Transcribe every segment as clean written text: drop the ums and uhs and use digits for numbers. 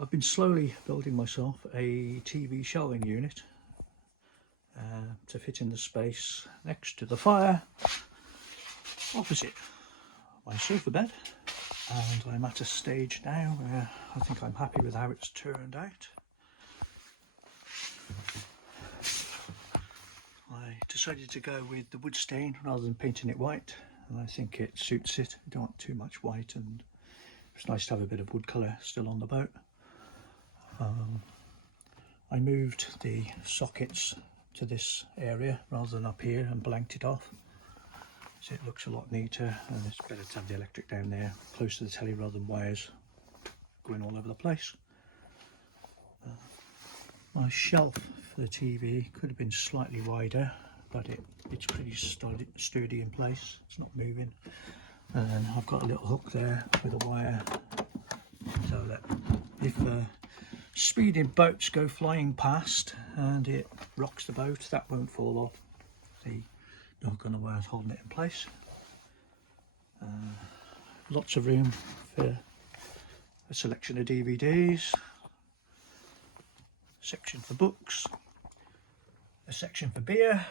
I've been slowly building myself a TV shelving unit to fit in the space next to the fire opposite my sofa bed, and I'm at a stage now where I think I'm happy with how it's turned out. I decided to go with the wood stain rather than painting it white, and I think it suits it. I don't want too much white, and it's nice to have a bit of wood colour still on the boat. I moved the sockets to this area rather than up here and blanked it off, so it looks a lot neater, and it's better to have the electric down there close to the telly rather than wires going all over the place. My shelf for the TV could have been slightly wider, but it's pretty sturdy in place, it's not moving. And then I've got a little hook there with a wire, so that if speeding boats go flying past and it rocks the boat, that won't fall off the hook on the wires holding it in place. Lots of room for a selection of DVDs, a section for books, a section for beer.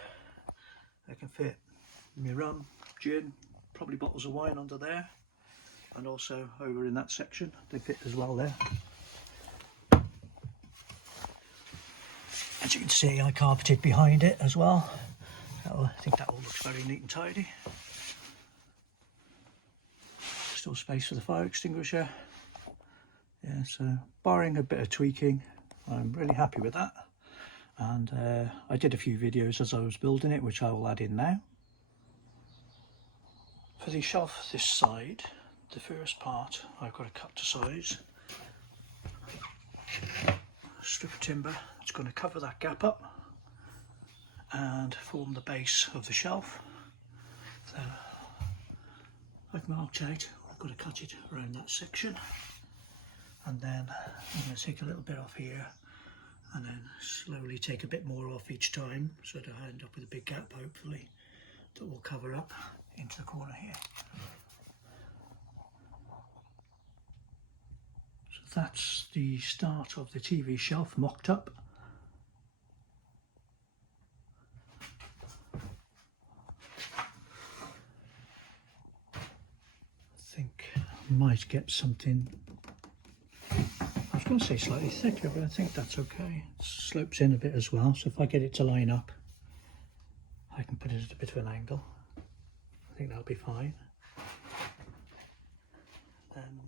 I can fit my rum, gin, probably bottles of wine under there, and also over in that section they fit as well there. As you can see, I carpeted behind it as well. I think that all looks very neat and tidy. Still space for the fire extinguisher. Yeah, so barring a bit of tweaking, I'm really happy with that. And I did a few videos as I was building it, which I will add in now. For the shelf this side, the first part I've got to cut to size. Strip of timber that's going to cover that gap up and form the base of the shelf. So I've marked out, I've got to cut it around that section, and then I'm going to take a little bit off here and then slowly take a bit more off each time, so that I end up with a big gap hopefully that will cover up into the corner here. So that's the start of the TV shelf mocked up. I think I might get something, I was going to say slightly thicker, but I think that's okay. It slopes in a bit as well, so if I get it to line up, I can put it at a bit of an angle. I think that'll be fine. Then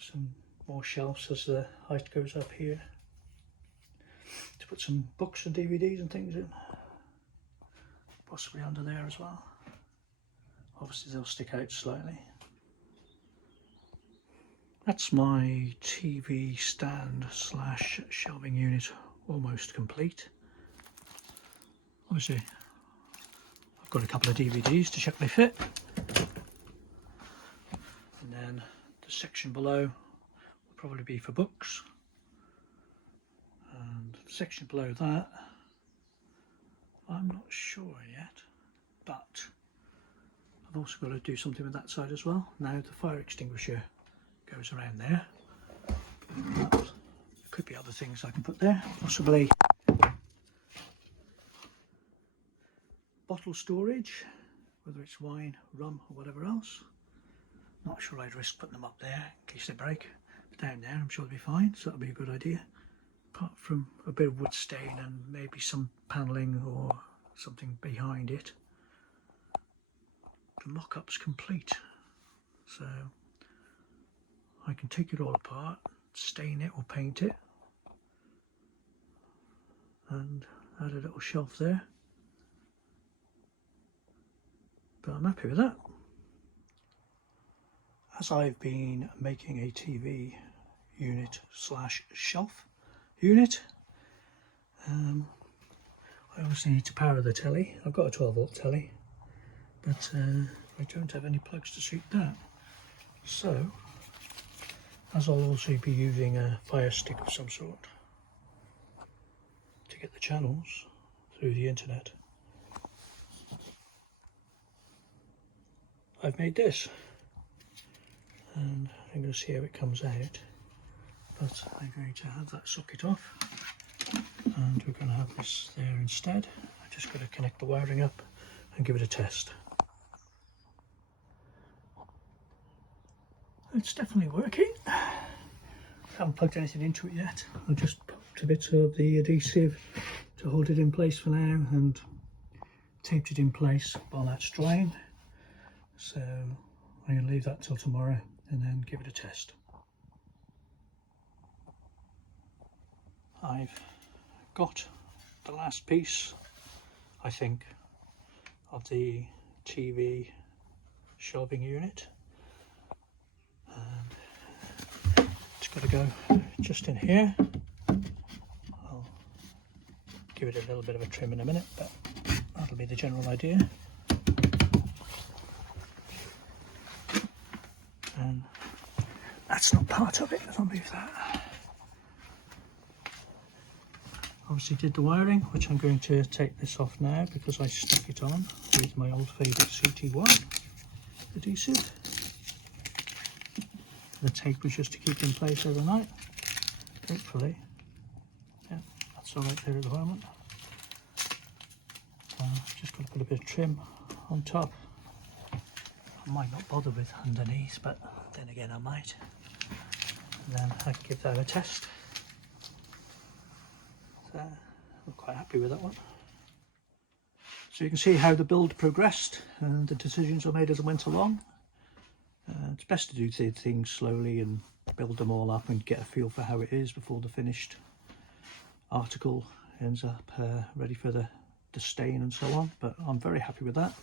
some more shelves as the height goes up here to put some books and DVDs and things in, possibly under there as well. Obviously they'll stick out slightly. That's my TV stand slash shelving unit almost complete. Obviously I've got a couple of DVDs to check they fit, and then the section below will probably be for books, and the section below that I'm not sure yet, but I've also got to do something with that side as well. Now the fire extinguisher goes around there, but there could be other things I can put there, possibly bottle storage, whether it's wine, rum or whatever else. Not sure I'd risk putting them up there in case they break, but down there I'm sure they'll be fine, so that'll be a good idea. Apart from a bit of wood stain and maybe some panelling or something behind it, the mock-up's complete. So I can take it all apart, stain it or paint it, and add a little shelf there. But I'm happy with that. As I've been making a TV unit slash shelf unit, I obviously need to power the telly. I've got a 12-volt telly, but I don't have any plugs to suit that. So, as I'll also be using a fire stick of some sort to get the channels through the internet, I've made this, and I'm going to see how it comes out. but I'm going to have that socket off, and we're going to have this there instead. I'm just going to connect the wiring up and give it a test. It's definitely working. Haven't plugged anything into it yet. I've just put a bit of the adhesive to hold it in place for now and taped it in place while that's drying. So I'm going to leave that till tomorrow and then give it a test. I've got the last piece, I think, of the TV shelving unit. And it's got to go just in here. I'll give it a little bit of a trim in a minute, but that'll be the general idea. And that's not part of it. I'll move that. Obviously did the wiring, which I'm going to take this off now because I stuck it on with my old favourite CT1 adhesive. The tape was just to keep in place overnight. Hopefully, yeah, that's all right there at the moment. Just got to put a bit of trim on top. I might not bother with underneath, but then again I might. And then I can give that a test. So I'm quite happy with that one. So you can see how the build progressed and the decisions I made as I went along. It's best to do things slowly and build them all up and get a feel for how it is before the finished article ends up ready for the stain and so on. But I'm very happy with that.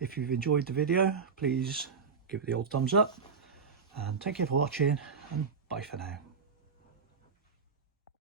If you've enjoyed the video, please give it the old thumbs up, and thank you for watching, and bye for now.